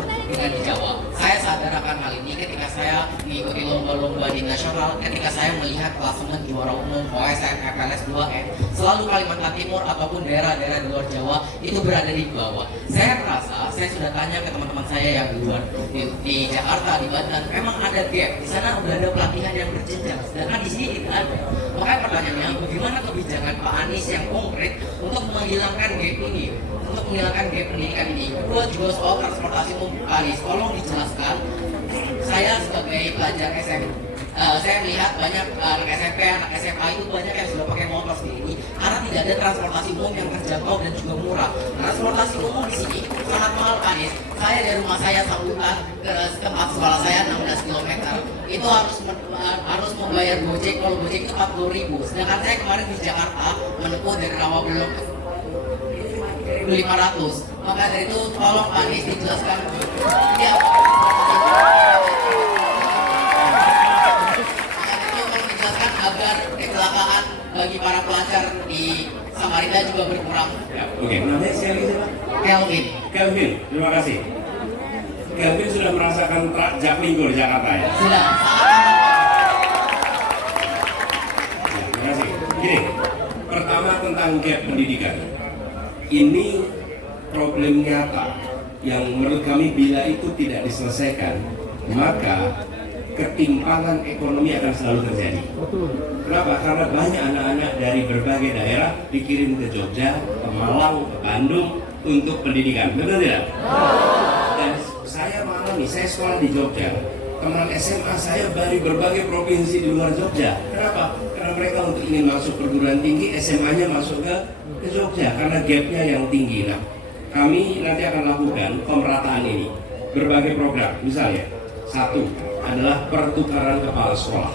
Timur dengan di Jawa. Saya sadar akan hal ini ketika saya mengikuti lomba-lomba di nasional, ketika saya melihat klasemen juara umum OSN, FLS 2N, selalu Kalimantan Timur ataupun daerah-daerah di luar Jawa itu berada di bawah. Saya merasa, saya sudah tanya ke teman-teman saya yang di luar, di Jakarta, di Banten, memang ada gap. Di sana sudah ada pelatihan yang berjenjang, sedangkan di sini tidak ada. Makanya pertanyaannya, bagaimana kebijakan Pak Anies yang konkret untuk menghilangkan gap ini? Untuk menghilangkan gap pendidikan ini. Kedua juga soal transportasi umum, Pak Anies, tolong dijelaskan. Saya sebagai pelajar SMP, saya melihat banyak anak SMP, anak SMA itu banyak yang sudah pakai motor sendiri karena tidak ada transportasi umum yang terjangkau dan juga murah. Transportasi umum di sini sangat mahal, Pak Anies. Saya dari rumah saya Sambutan ke tempat sekolah saya 16 km itu harus membayar Gojek. Kalau Gojek itu 40.000. Sedangkan saya kemarin di Jakarta menempuh dari Rawabelong ke 1.500. Maka dari itu tolong Pak Anies dijelaskan ya, agar kecelakaan bagi para pelajar di Samarinda juga berkurang. Ya, oke. Namanya siapa sih, Pak? Kelvin. Kelvin, terima kasih. Kelvin sudah merasakan Jaklinggo di Jakarta ya? Sudah. Ya, terima kasih. Gini, pertama tentang gap pendidikan. Ini problem nyata yang menurut kami bila itu tidak diselesaikan, maka ketimpangan ekonomi akan selalu terjadi. Kenapa? Karena banyak anak-anak dari berbagai daerah dikirim ke Jogja, ke Malang, ke Bandung untuk pendidikan. Betul tidak? Dan saya mengalami, saya sekolah di Jogja. Teman SMA saya dari berbagai provinsi di luar Jogja. Kenapa? Karena mereka untuk ingin masuk perguruan tinggi, SMA-nya masuk ke Jogja karena gapnya yang tinggi. Nah, kami nanti akan lakukan pemerataan ini, berbagai program. Misalnya, satu adalah pertukaran kepala sekolah.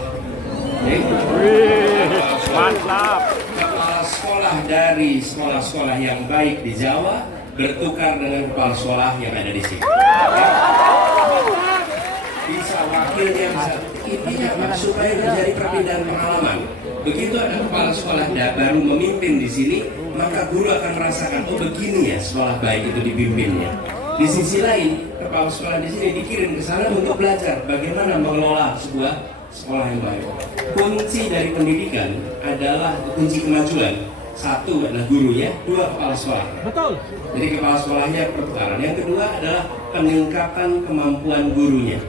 Mantap. Kepala sekolah dari sekolah-sekolah yang baik di Jawa bertukar dengan kepala sekolah yang ada di sini. Bisa wakilnya, bisa intinya apa? Supaya terjadi perpindahan pengalaman. Begitu ada kepala sekolah baru memimpin di sini, maka guru akan merasakan, oh begini ya sekolah baik itu dipimpinnya. Di sisi lain, kepala sekolah di sini dikirim ke sana untuk belajar bagaimana mengelola sebuah sekolah yang baik. Kunci dari pendidikan adalah kunci kemajuan. Satu adalah gurunya, dua kepala sekolah. Betul. Jadi kepala sekolahnya pertukaran. Yang kedua adalah peningkatan kemampuan gurunya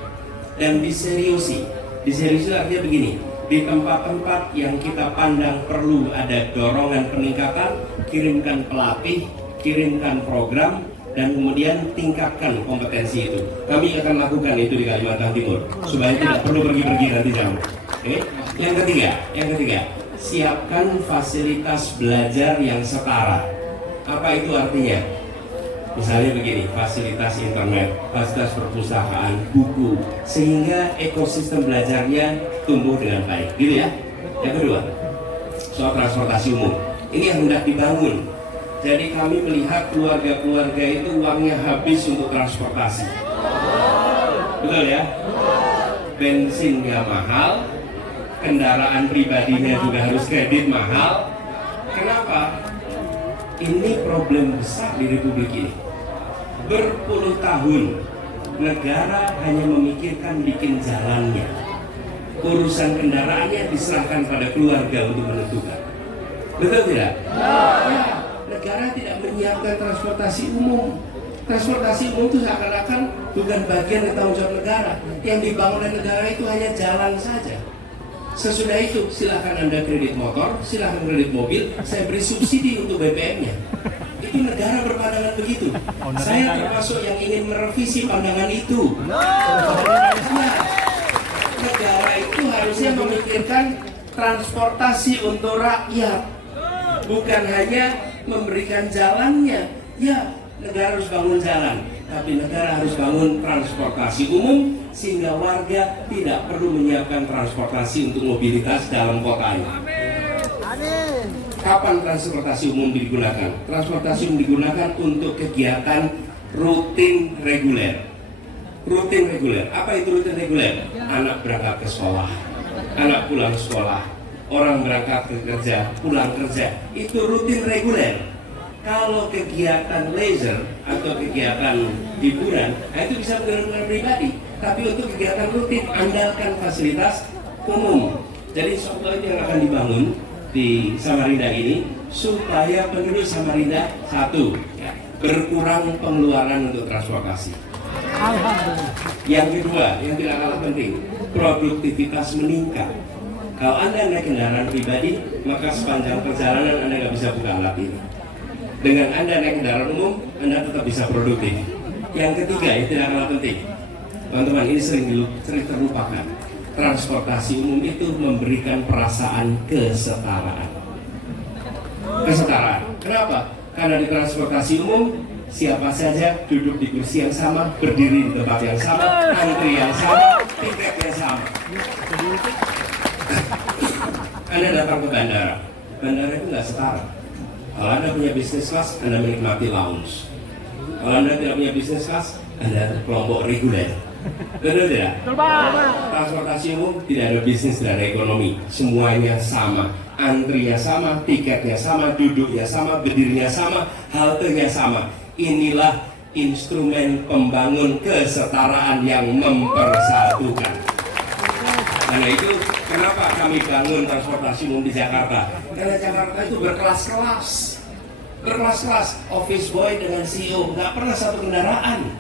dan diseriusi. Diseriusi artinya begini. Di tempat-tempat yang kita pandang perlu ada dorongan peningkatan, kirimkan pelatih, kirimkan program, dan kemudian tingkatkan kompetensi itu. Kami akan lakukan itu di Kalimantan Timur supaya tidak perlu pergi-pergi nanti jauh. Oke? Yang ketiga, siapkan fasilitas belajar yang setara. Apa itu artinya? Misalnya begini, fasilitas internet, fasilitas perpustakaan, buku, sehingga ekosistem belajarnya tumbuh dengan baik, gitu ya. Yang kedua, soal transportasi umum. Ini yang hendak dibangun. Jadi kami melihat keluarga-keluarga itu uangnya habis untuk transportasi. Betul ya? Bensinnya mahal, kendaraan pribadinya juga harus kredit mahal. Kenapa? Ini problem besar di Republik ini. Berpuluh tahun negara hanya memikirkan bikin jalannya. Urusan kendaraannya diserahkan pada keluarga untuk menentukan. Betul tidak? Ya. Negara tidak menyiapkan transportasi umum. Transportasi umum itu seakan-akan bukan bagian dari tanggung jawab negara. Yang dibangun oleh negara itu hanya jalan saja. Sesudah itu silahkan Anda kredit motor, silahkan kredit mobil, saya beri subsidi untuk BBM-nya. Itu negara berpandangan begitu. Saya termasuk yang ingin merevisi pandangan itu. Negara itu harusnya memikirkan transportasi untuk rakyat, bukan hanya memberikan jalannya. Ya, negara harus bangun jalan, tapi negara harus bangun transportasi umum sehingga warga tidak perlu menyiapkan transportasi untuk mobilitas dalam kotanya. Kapan transportasi umum digunakan? Transportasi umum digunakan untuk kegiatan rutin reguler. Rutin reguler. Apa itu rutin reguler? Anak berangkat ke sekolah, anak pulang sekolah, orang berangkat ke kerja, pulang kerja. Itu rutin reguler. Kalau kegiatan leisure atau kegiatan hiburan, nah itu bisa benar-benar pribadi. Tapi untuk kegiatan rutin, andalkan fasilitas umum. Jadi soal itu yang akan dibangun di Samarinda ini supaya penduduk Samarinda satu, ya, berkurang pengeluaran untuk transportasi. Yang kedua, yang tidak kalah penting, produktivitas meningkat. Kalau Anda naik kendaraan pribadi, maka sepanjang perjalanan Anda nggak bisa buka alat ini. Dengan Anda naik kendaraan umum, Anda tetap bisa produktif. Yang ketiga, yang tidak kalah penting, teman-teman, ini sering terlupakan. Transportasi umum itu memberikan perasaan kesetaraan. Kesetaraan. Kenapa? Karena di transportasi umum, siapa saja duduk di kursi yang sama, berdiri di tempat yang sama, antri yang sama, tiket yang sama. Anda datang ke bandara, bandara itu nggak setara. Kalau Anda punya bisnis kelas, Anda menikmati lounge. Kalau Anda tidak punya bisnis kelas, Anda kelompok reguler. Benar tidak? Transportasi umum tidak ada bisnis, tidak ada ekonomi. Semuanya sama, antrinya sama, tiketnya sama, duduknya sama, berdirinya sama, haltenya sama. Inilah instrumen pembangun kesetaraan yang mempersatukan. Karena itu, kenapa kami bangun transportasi umum di Jakarta? Karena Jakarta itu berkelas-kelas. Berkelas-kelas, office boy dengan CEO nggak pernah satu kendaraan.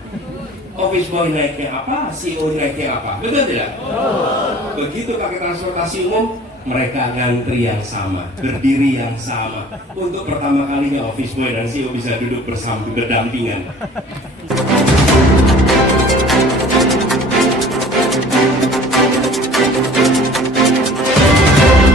Office boy naiknya apa, CEO naiknya apa, betul tidak? Begitu pakai transportasi umum, mereka ngantri yang sama, berdiri yang sama. Untuk pertama kalinya office boy dan CEO bisa duduk berdampingan.